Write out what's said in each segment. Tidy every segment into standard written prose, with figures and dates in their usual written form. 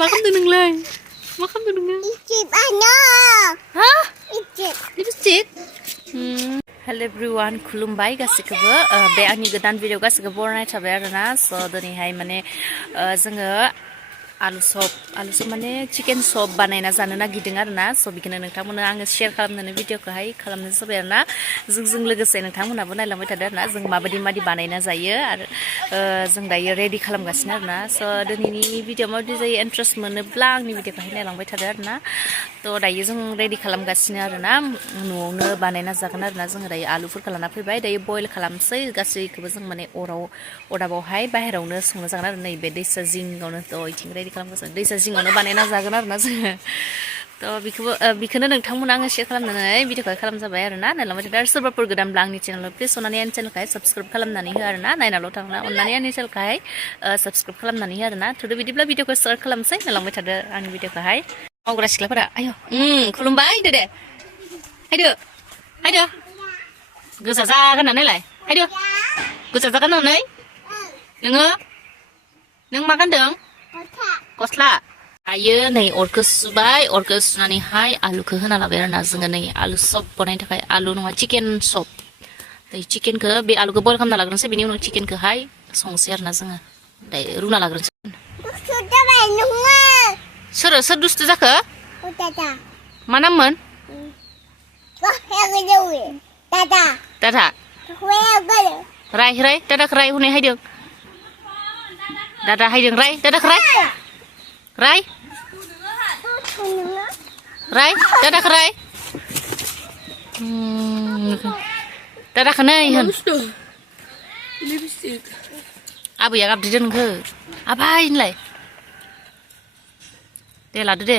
มาคำตัวหนึ่งเลยมาคำตัวหนึ่งจิบอันนี้ฮะจิบlipstick Hello everyone खुलुमबाय गासिखौबो बे आंनि गोदान भिडिअ गासिखौबो बरायनाय थाबाय आरोना स' दिनैहाय माने जोङो आलु सब माने चिकेन सब बानायना जानो नागिरदों आरोना स' बेखौनो नोंथांमोननो आङो शेयार खालामनो भिडिअखौहाय खालामनो जाबाय आरोना जों लोगोसे नोंथांमोनाबो नायलांबाय थादो आरोना जों माबायदि बानायना जायो आरो जों दायो रेडि खालामगासिनो आरोना स' दिनैनि भिडिअ माबायदि जायो इन्ट्रेस्ट मोनोब्ला आंनि भिडिअखौहाय नायलांबाय थादो आरोना थ' दायो जों रेडि खालामगासिनो आरोना न'आवनो बानायना जागोन आरोना जोङो दायो आलुफोरखौ लाना फैबाय दायो बयल खालामसै गासैखौबो जों माने अरदाबावहाय बाहेरावनो संनो जागोन आरो नैबे दैसा जिङावनो थ' इथिं रेडि खालामगासिनो दैसा जिङावनो बानायना जागोन आरोना जोङो थ' बेखौनो नोंथांमोना आङो शेयार खालामनानै भिडिअखौहाय खालामजाबाय आरोना नायलांबाय थादो आरो सोरबाफोर गोदानब्ला आंनि चेनेलाव प्लिज अननानै आंनि चेनेलखौहाय साबस्क्राइब खालामनानै हो आरोना नायनाल' थांना अननानै आंनि चेनेलखौहाय साबस्क्राइब खालामनानै हो आरोना थ'दो बिदिब्ला भिडिअखौ स्टार्ट खालामसै नायलांबाय थादो आंनि भिडिअखौहाय मावग्रा सिख्लाफोरा आय' खुलुमबाय दे हायदो गोजा जागोन नालाय हायदो गोजा जागोन होननानै नों मा गानदों गस्ला दायो नै अरखौ सुबाय अरखौ सुनानैहाय आलुखौ होना लाबाय आरोना जोङो नै आलु सब बानायनो थाखाय आलु नङा चिकेन सब चिकेनखौ बे आलुखौ बयल खालामना लाग्रोनोसै बेनि उनाव चिकेनखौहाय संसै आरोना जोङो दायो रुना लाग्रोनोसै सोर दुस्थु जाखो मा नाममोन दादा राय दादाखौ राय हनै हायदों दादा हायदों राय दादाखौ राय दादाखौ राय दादाखौ नै होन आबैया गाबज्रिदों नोंखौ आबाय होनलाय दे लादो दे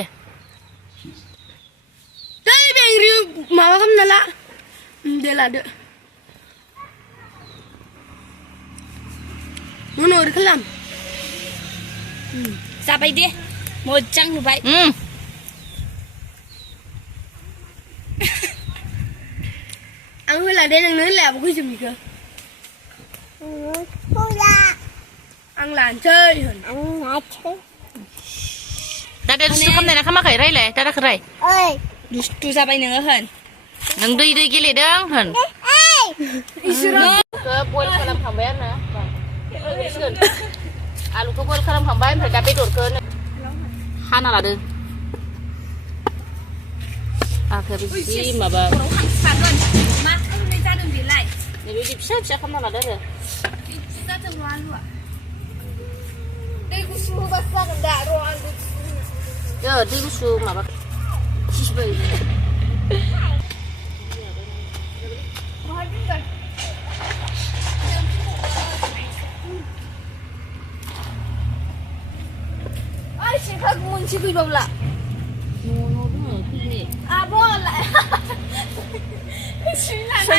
माबा खालामना ला दे लादो मन'र खालाम जाबाय दे मोजां नुबाय आं होला दे नोंनो होलायाबो खैजोबनिखौ आं लानोसै होन दादा दुस्थु खालामनाय ना खामाखै रायलाय दादाखौ राय दुस्थु जाबाय नोङो होन नों दै गेलेदों होन बयल खालामखांबाय आरो आलुखौ बयल खालामखांबाय ओमफ्राय दा बेदरखौ हाना लादों आखायाबो जि माबा नैबेदि फिसा खालामना लादो आरो दै गुसु होबासो जागोन दा र' आं दै गुसु माबा मोनसे फैबावला आब'लाय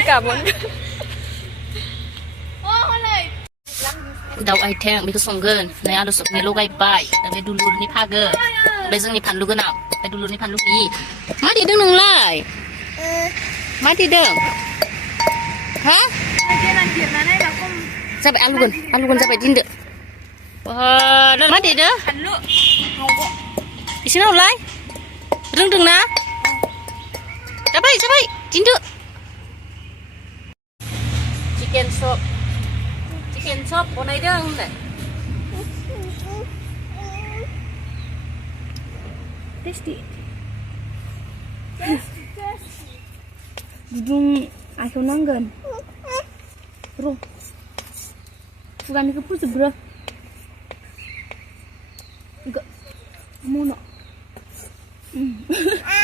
गाबोन दाउ आइथें बेखौ संगोन नै आलु सबनि लगायबाय बे दुलुरनि फागो बे जोंनि फानलु गोनां बे दुलुरनि फानलु गैयि मा देदों नोंलाय मा देदों हा जाबाय आलुगोन जाबाय दिनदो मा देदो एसे नावलाय रोंदोंना जाबाय दिनदो चिकेन सब बनायदों होनलाय टेस्टि गुदुं आखायाव नांगोन र' खुगानिखौ फोजोबग्रो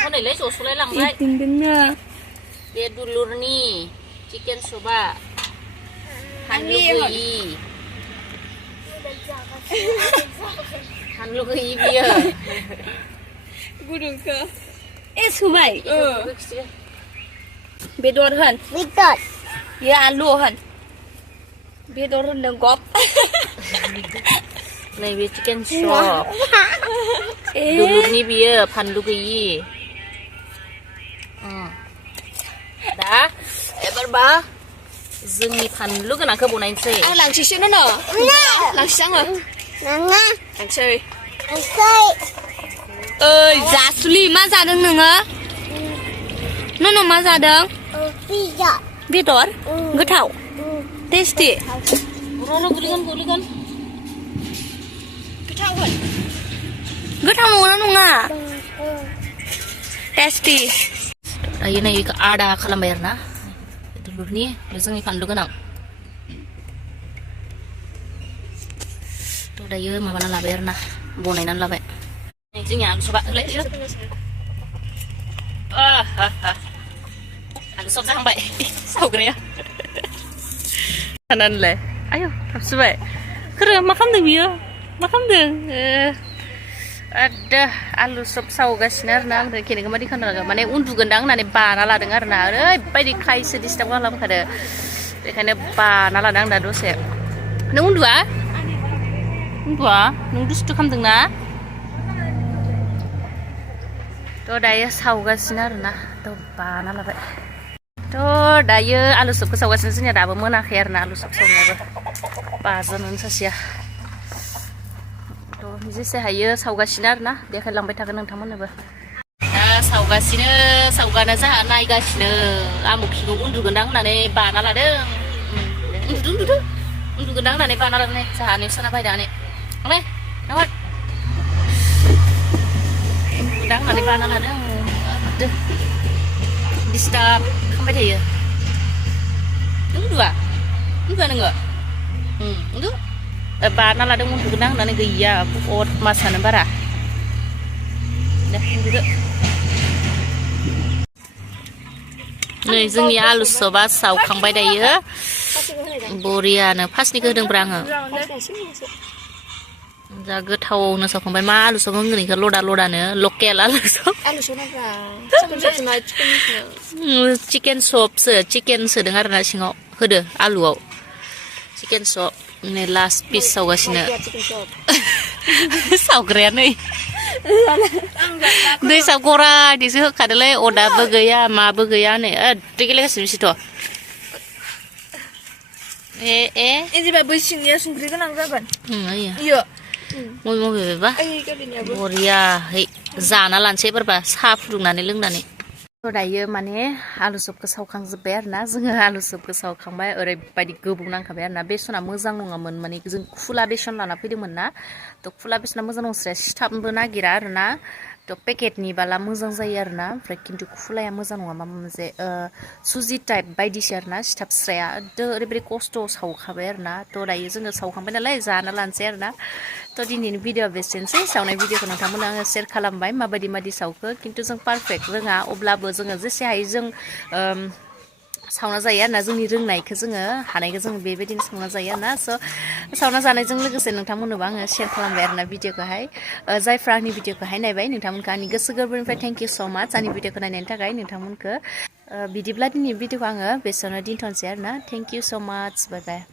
हनैलाय जसलाय लांबाय दिंदोंनो बे दुलुरनि चिकेन सबा फानलु गैयि बियो गुदुंखौ सुबाय बेदर होन बेयो आलु होन बेदर होनदों गप नैबे चिकेन सब दुलुरनि बियो फानलु गैयि दा एबारबा जोंनि फानलु गोनांखौ बनायनोसै आं लांसैसो न' लांसै आङो लांसै ơi जासुलि मा जादों नोङो नों मा जादों बेदर गोथाव टेस्टि गोथाव नंगौना नङा टेस्टि दायो नै आदा खालामबाय आरोना दुलुरनि जोंनि फानलु गोनां थ' दायो माबाना लाबाय आरोना बनायनानै लाबाय जोंनि आलु सबा आलु सब जाहांबाय सावग्राया थानानैलाय आयौ थाबसोबाय खोरो मा खालामदों बियो मा खालामदों आदा आलु सब सावगासिनो आरोना ओमफ्राय खेनेखौ मादि खालामदों माने उन्दुगोनदां होननानै बाना लादों आरोना ओरैबायदि खायसो डिस्टार्ब खालामखादो बेखायनो बाना लादों आं दा दसे नों उन्दुआ नों दुस्थु खालामदोंना थ' दायो सावगासिनो आरोना थ' बाना लाबाय थ' दायो आलु सबखौ सावगासिनो जोंनिया दाबो मोनाखै आरोना आलु सब सावनायाबो बाजोनो सासेया थ' जेसे हायो सावगासिनो आरोना देखायलांबाय थागोन नोंथांमोननोबो दा सावगासिनो सावगाना जाहा नायगासिनो आमुखिखौ उन्दुगोनदां होननानै बाना लादों उन्दुगोनदां होननानै बाना लादों जाहा नेवसोना बायदानै ओमफ्राय नाहर उन्दुगोनदां होननानै बाना लादों डिस्टार्ब खालामबाय थायो उन्दुआ नोङो उन्दु बाना लादों उन्दुगोनदां होननानै गैया अद मासानो बारा दे उन्दुदो नै जोंनि आलु सबा सावखांबाय दायो बरियानो फार्स्टनिखौ होदोंब्रा आङो जा गोथावनो सावखांबाय मा आलु सब होनगोन बेखौ लदा लदानो लकेल आलु सब चिकेन सपसो चिकेन सोदों आरोना सिङाव होदो आलुआव चिकेन सप नै लास्ट पिस सावगासिनो सावग्राया नै दै सावगरा इदिसो होखादोलै अदाबो गैया माबो गैया नै ओरै गेलेगासिनो बिसोरथ' इदिबा बै सिंनिया संख्रि गोनां जागोन इयो मबेबा बरियाहै जाना लानोसै एबारबा साहा फुदुंनानै लोंनानै दायो माने आलु सबखौ सावखांजोब्बाय आरोना जोङो आलु सबखौ सावखांबाय ओरैबायदि गोबाव नांखाबाय आरोना बेसना मोजां नङामोन माने जों खुला बेसन लाना फैदोंमोन ना थ' खुला बेसना मोजां नंस्राया सिथाबनोबो नागिरा आरोना थ' पेकेटनि बाला मोजां जायो आरोना ओमफ्राय खिन्थु खुलाया मोजां नङा माबा मोनसे सुजि टाइप बायदिसो आरोना सिथाबस्राया ओरैबायदि खस्थ' सावखाबाय आरोना थ' दायो जोङो सावखांबाय नालाय जाना लानोसै आरोना थ' दिनैनि भिडिअआ बेसेनोसै सावनाय भिडिअखौ नोंथांमोना आङो शेयार खालामबाय माबायदि सावखो खिन्थु जों पारफेक्ट रोङा अब्लाबो जोङो जेसे हायो जों सावना जायो आरोना जोंनि रोंनायखौ जोङो हानायखौ जों बेबायदिनो सावना जायो आरोना स' सावना जानायजों लोगोसे नोंथांमोननोबो आङो शेयार खालामबाय आरोना भिडिअखौहाय जायफ्रा आंनि भिडिअखौहाय नायबाय नोंथांमोनखौ आंनि गोसो गोरबोनिफ्राय थेंक इउ स' माच आंनि भिडिअखौ नायनायनि थाखाय नोंथांमोनखौ बिदिब्ला दिनै भिडिअखौ आङो बेसेयावनो दोनथ'नोसै आरोना थेंक इउ स' माच बाय बाय